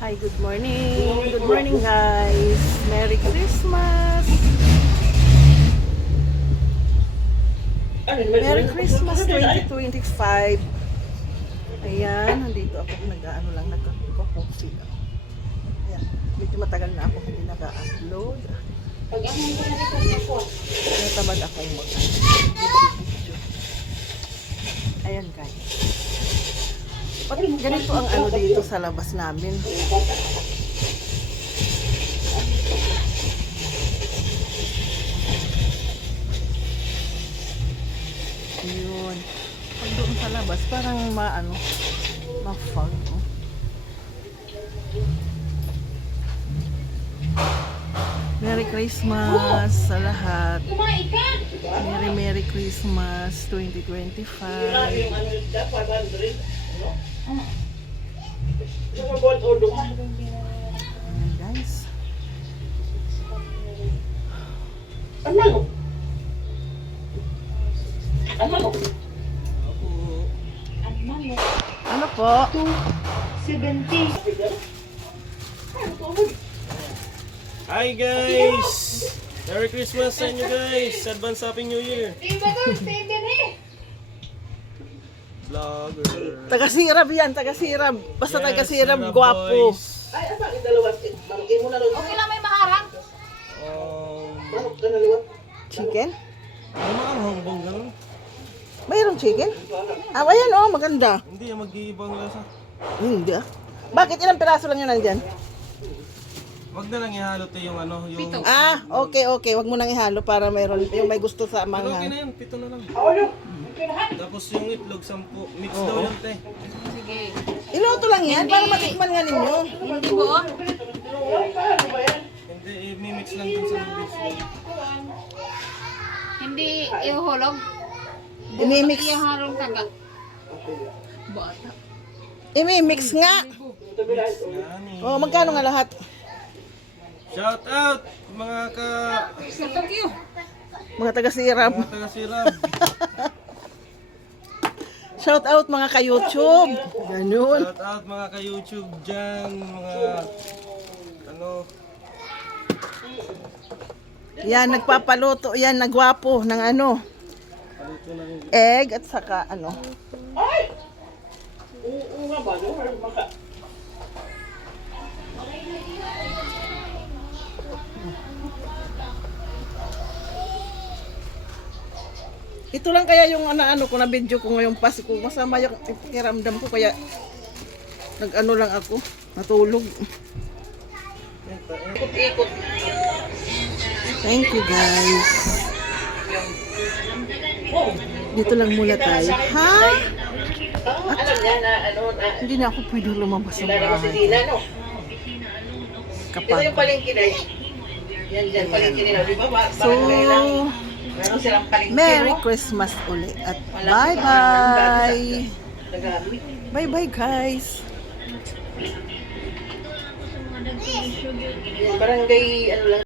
Hi, good morning. Good morning, guys. Merry Christmas. Merry Christmas 2025. Ayan, nandito ako nag-ano lang, nagko-coffee lang. Ayan, medyo matagal na ako hindi naka-upload. Natamad akong mag-video. Ayan, guys. Pati ganito ang ano dito sa labas namin. Yun. Pag doon sa labas, parang ma-fog. Merry Christmas sa lahat. Merry Christmas 2025. Ayan, guys. Ano po? 70. Hi guys! Merry Christmas sa inyo guys! Advance Happy New Year! Vlogger! Taga-sirab yan, taga-sirab. Basta Yes, taga-sirab, Sirab gwapo. boys. Okay lang may maharang. Chicken? Ano ang hongbong gano'n? Mayroong chicken? Ah, ayan oh, maganda. Hindi, mag-iibang lasa. Hindi ah. Bakit ilang piraso lang yun nandyan? Wag na lang ihalo to yung ano, yung... Ah, okay. Wag mo nang ihalo para mayroon yung may gusto sa Pero okay mga. na yun, 7 na lang. Tapos yung itlog, 10. Mix daw yun, te. Sige. Iluto lang yan para matikman nga ninyo. Hindi buo? Hindi, i-mix lang din sa noodles. Hindi ihulog? Imimix. Iharong taga. Bata. Imimix nga. Yan eh. Oh, magkano nga lahat? Shout out mga Thank you. Mga taga-sirab. taga-sirab. Shout out mga ka-YouTube. Ganun. Shout out mga ka-YouTube dyan, mga ano, Yan, nagpapaluto. Yan, nagwapo ng ano. paluto ng Egg at saka ano. Ito lang kaya yung ano ko na video ko ngayong Pasko. Masama yung pakiramdam ko kaya nag-ano lang ako. Natulog. Thank you guys. Dito lang muna tayo. Ha? Alam niya na ano na Hindi na ako pwede lumabas ng kilala ko si bahay. Dina, no? Ito Kapag. yung palengke na yun. Yan, palengke nila. Di ba? So, Meron silang palengke, Merry no? Christmas ulit. At Walang bye-bye. Taga- Bye-bye guys. Barangay, ano lang.